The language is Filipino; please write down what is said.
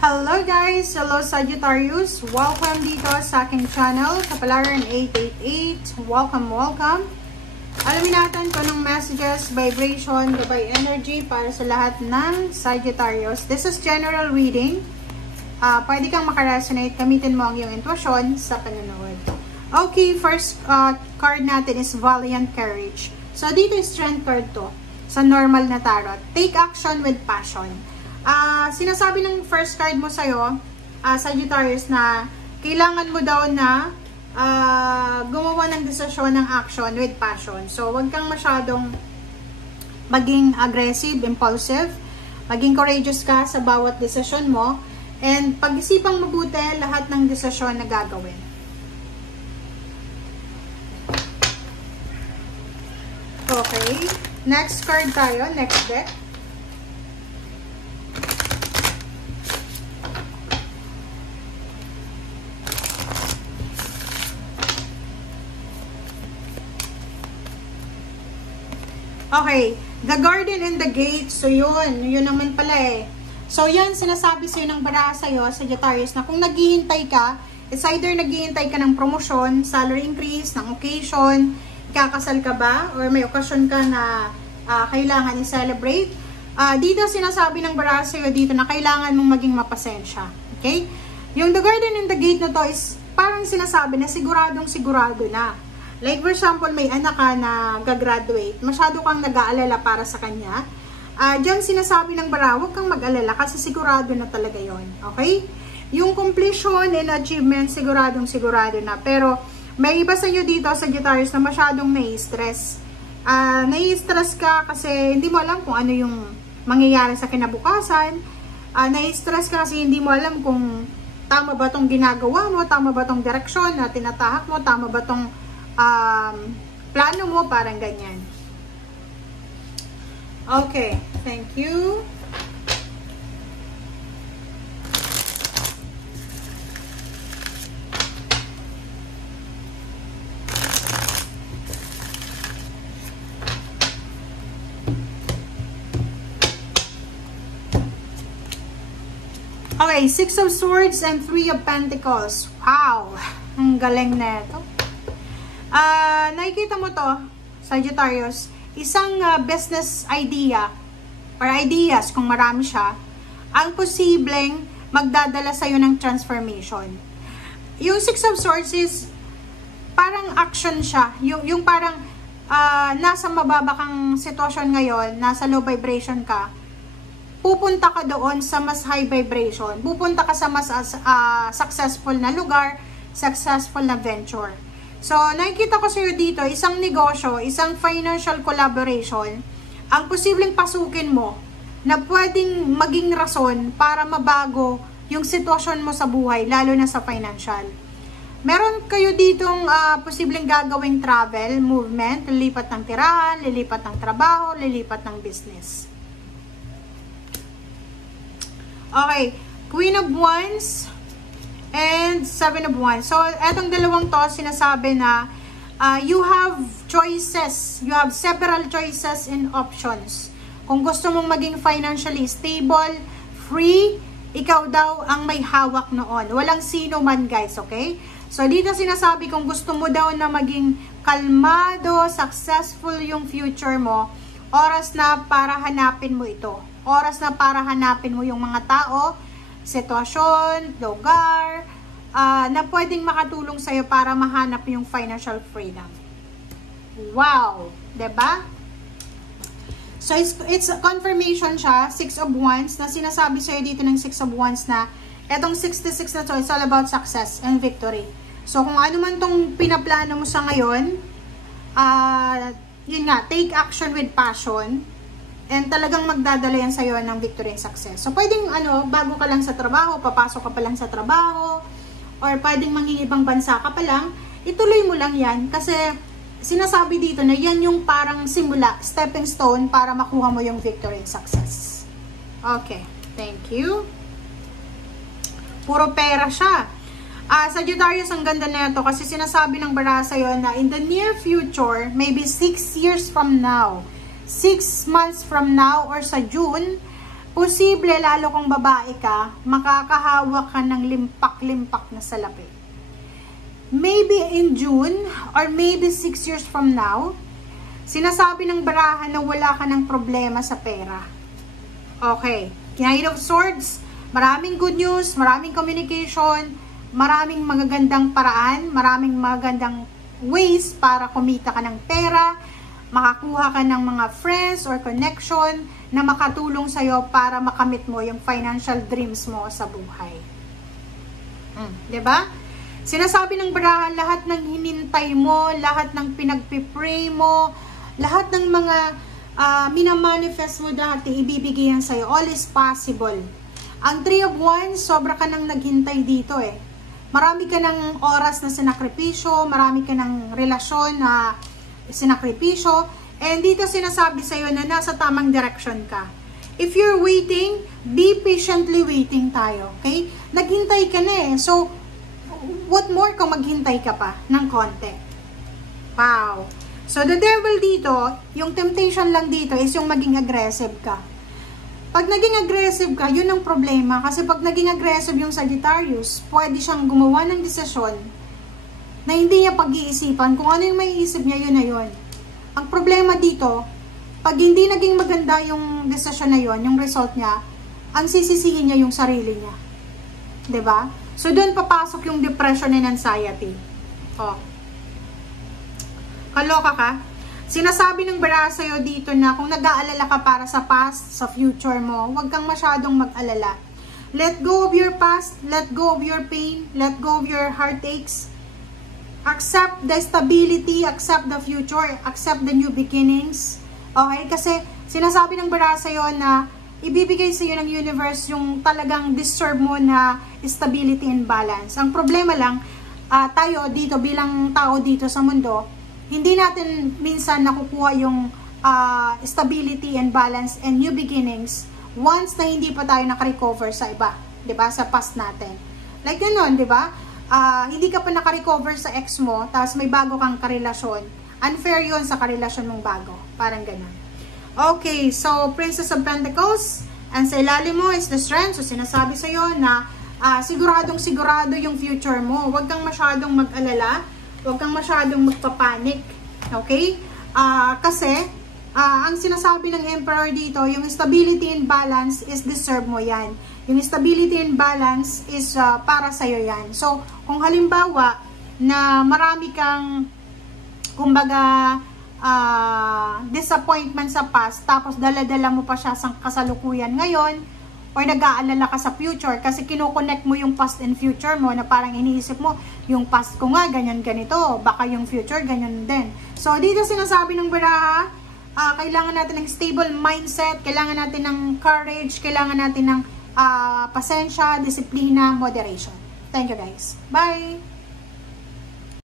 Hello guys! Hello Sagittarius! Welcome dito sa aking channel, Kapalaran 888. Welcome! Alamin natin kung anong messages, vibration, gabay energy para sa lahat ng Sagittarius. This is general reading. Pwede kang makaresonate, gamitin mo ang iyong intuition sa panonood. Okay, first card natin is Valiant Courage. So dito is strength card to, sa normal na tarot. Take action with passion. Sinasabi ng first card mo sa'yo, Sagittarius, na kailangan mo daw na gumawa ng desisyon ng action with passion. So, wag kang masyadong maging aggressive, impulsive. Maging courageous ka sa bawat desisyon mo. And pag-isipang mabuti lahat ng desisyon na gagawin. Okay. Next card tayo. Next deck. Okay, the garden and the gate. So yun naman pala eh. So yun, sinasabi sa'yo ng bara sa'yo, Sagittarius, na kung naghihintay ka, it's either naghihintay ka ng promotion, salary increase, ng occasion, kakasal ka ba, or may okasyon ka na kailangan i-celebrate. Dito sinasabi ng bara sa'yo dito na kailangan mong maging mapasensya. Okay? Yung the garden and the gate na to is parang sinasabi na siguradong sigurado na. Like for example, may anak ka na gagraduate, masyado kang nag-aalala para sa kanya. Diyan sinasabi ng bara, huwag kang mag-alala kasi sigurado na talaga yon. Okay? Yung completion and achievement, siguradong sigurado na. Pero may iba sa inyo dito, Sagittarius, na masyadong nai-stress. Nai-stress ka kasi hindi mo alam kung ano yung mangyayari sa kinabukasan. Nai-stress ka kasi hindi mo alam kung tama ba tong ginagawa mo, tama ba tong direksyon na tinatahak mo, tama ba tong plano mo, parang ganyan. Okay, thank you. Okay, Six of Swords and Three of Pentacles. Wow! Ang galing na ito. Nakikita mo to, Sagittarius, isang business idea or ideas, kung marami siya, ang posibleng magdadala sa'yo ng transformation. Yung Six of Swords is parang action siya. Yung parang nasa mababa kang sitwasyon ngayon, nasa low vibration ka, pupunta ka doon sa mas high vibration. Pupunta ka sa mas successful na lugar, successful na venture. So, nakikita ko sa'yo dito, isang negosyo, isang financial collaboration, ang posibleng pasukin mo na pwedeng maging rason para mabago yung sitwasyon mo sa buhay, lalo na sa financial. Meron kayo ditong posibleng gagawing travel, movement, lilipat ng tirahan, lilipat ng trabaho, lilipat ng business. Okay, Queen of Wands and Seven of Wands. So, etong dalawang to, sinasabi na you have choices. You have several choices and options. Kung gusto mong maging financially stable, free, ikaw daw ang may hawak noon. Walang sino man, guys, okay? So, dito sinasabi kung gusto mo daw na maging kalmado, successful yung future mo, oras na para hanapin mo ito. Oras na para hanapin mo yung mga tao, sitwasyon, lugar, na pwedeng makatulong sa'yo para mahanap yung financial freedom. Wow! Diba? So, it's a confirmation siya, Six of Wands, na sinasabi sa'yo dito ng Six of Wands na etong 66 na to, it's all about success and victory. So, kung ano man tong pinaplano mo sa ngayon, yun nga, take action with passion, and talagang magdadala yan sa'yo ng victory and success. So, pwedeng, bago ka lang sa trabaho, papasok ka pa lang sa trabaho, or pwedeng mangingibang bansa ka pa lang, ituloy mo lang yan. Kasi, sinasabi dito na yan yung parang simula, stepping stone, para makuha mo yung victory and success. Okay, thank you. Puro pera siya. Sagittarius, ang ganda na ito, kasi sinasabi ng bara sa'yo na in the near future, maybe 6 years from now, 6 months from now or sa June, posible, lalo kung babae ka, makakahawak ka ng limpak-limpak na salapi. Maybe in June, or maybe 6 years from now, sinasabi ng barahan na wala ka ng problema sa pera. Okay. Knight of Swords, maraming good news, maraming communication, maraming magagandang paraan, maraming magagandang ways para kumita ka ng pera, makakuha ka ng mga friends or connection na makatulong sa'yo para makamit mo yung financial dreams mo sa buhay. Diba? Sinasabi ng barahan, lahat ng hinintay mo, lahat ng pinagpipray mo, lahat ng mga minamanifest mo dati, ibibigay yan sa'yo. All is possible. Ang 3 of Wands, sobra ka nang naghintay dito eh. Marami ka ng oras na sinakripisyo, marami ka ng relasyon na sinakripisyo, and dito sinasabi sa'yo na nasa tamang direction ka. If you're waiting, be patiently waiting tayo, okay? Naghintay ka na eh, so what more kung maghintay ka pa ng konti? Wow! So the devil dito, yung temptation lang dito is yung maging aggressive ka. Pag naging aggressive ka, yun ang problema. Kasi pag naging aggressive yung Sagittarius, pwede siyang gumawa ng desisyon na hindi niya pag-iisipan. Kung ano yung may isip niya, yun na yun. Ang problema dito, pag hindi naging maganda yung desisyon na yun, yung result niya, ang sisisihin niya yung sarili niya. 'Di ba? So, doon papasok yung depression and anxiety. Oh. Kaloka ka? Sinasabi ng baraha sa'yo dito na kung nag-aalala ka para sa past, sa future mo, huwag kang masyadong mag-alala. Let go of your past, let go of your pain, let go of your heartaches. Accept the stability, accept the future, accept the new beginnings. Okay? Kasi sinasabi ng baraha sa'yo na ibibigay sa'yo ng universe yung talagang deserve mo na stability and balance. Ang problema lang, tayo dito bilang tao dito sa mundo, hindi natin minsan nakukuha yung stability and balance and new beginnings once na hindi pa tayo nakarecover sa iba, 'di ba? Sa past natin. Like ganoon, 'di ba? Hindi ka pa nakarecover sa ex mo, tapos may bago kang karelasyon. Unfair 'yon sa karelasyon mong bago. Parang ganoon. Okay, so Princess of Pentacles, and sa ilalim mo is the Strength. So sinasabi sa iyo na siguradong sigurado yung future mo. Huwag kang masyadong mag-alala. Huwag kang masyadong magpapanik. Okay? Kasi, ang sinasabi ng Emperor dito, yung stability and balance is deserve mo yan. Yung stability and balance is para sa'yo yan. So, kung halimbawa na marami kang, kumbaga, disappointment sa past, tapos dala-dala mo pa siya sa kasalukuyan ngayon, or nag-aalala ka sa future kasi kinoconnect mo yung past and future mo na parang iniisip mo, yung past ko nga, ganyan ganito, baka yung future, ganyan din. So, dito sinasabi ng baraha, kailangan natin ng stable mindset, kailangan natin ng courage, kailangan natin ng pasensya, disiplina, moderation. Thank you guys. Bye!